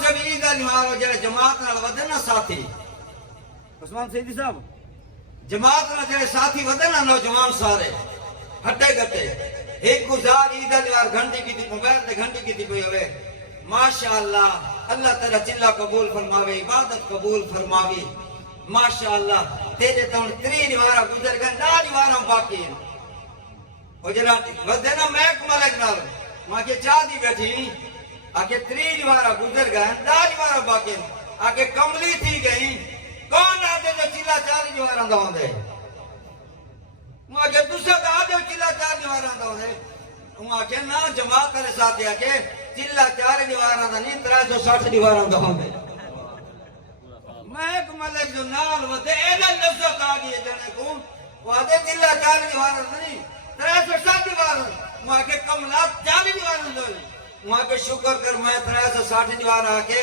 مناسب عید دا نوارو جڑے جماعت نال ودن نا ساتھی عثمان سیدی صاحب جماعت نال جڑے ساتھی ودن نا نوجوان سارے ہٹے گٹے ایک گزار عید دا نوار گھنٹی کی تھی موبائل تے گھنٹی کی تھی پئی ہوئے ماشاءاللہ اللہ تعالی چلا قبول فرماوے عبادت قبول فرماوے ماشاءاللہ تیرے تو 3 نوارا گزر گئے 9 نوارا باقی ہیں وہ جڑا ودے نا محک ملک نال ماں کے چاہ دی بیٹھی آگے 3 نوارا گزر گئے 9 نوارا باقی ہیں آگے کملی تھی گئی کون آدھے جو چلا 4 نوارا دا ہوندے آگے دوسرا دا آدھے چلا 4 نوارا دا ہوندے آگے نا جماعت کرے ساتھ آگے چلا 4 نوارا دا نہیں 360 نوارا دا ہوندے محک ملک جو نال ودے اینا لفظت آگی جنے کو وہ آدھے چلا 4 نوارا دا نہیں 360 نوارا وہاں کے کملات 40 نوارا دا وہاں کے شکر کر میں 360 نوارا آکے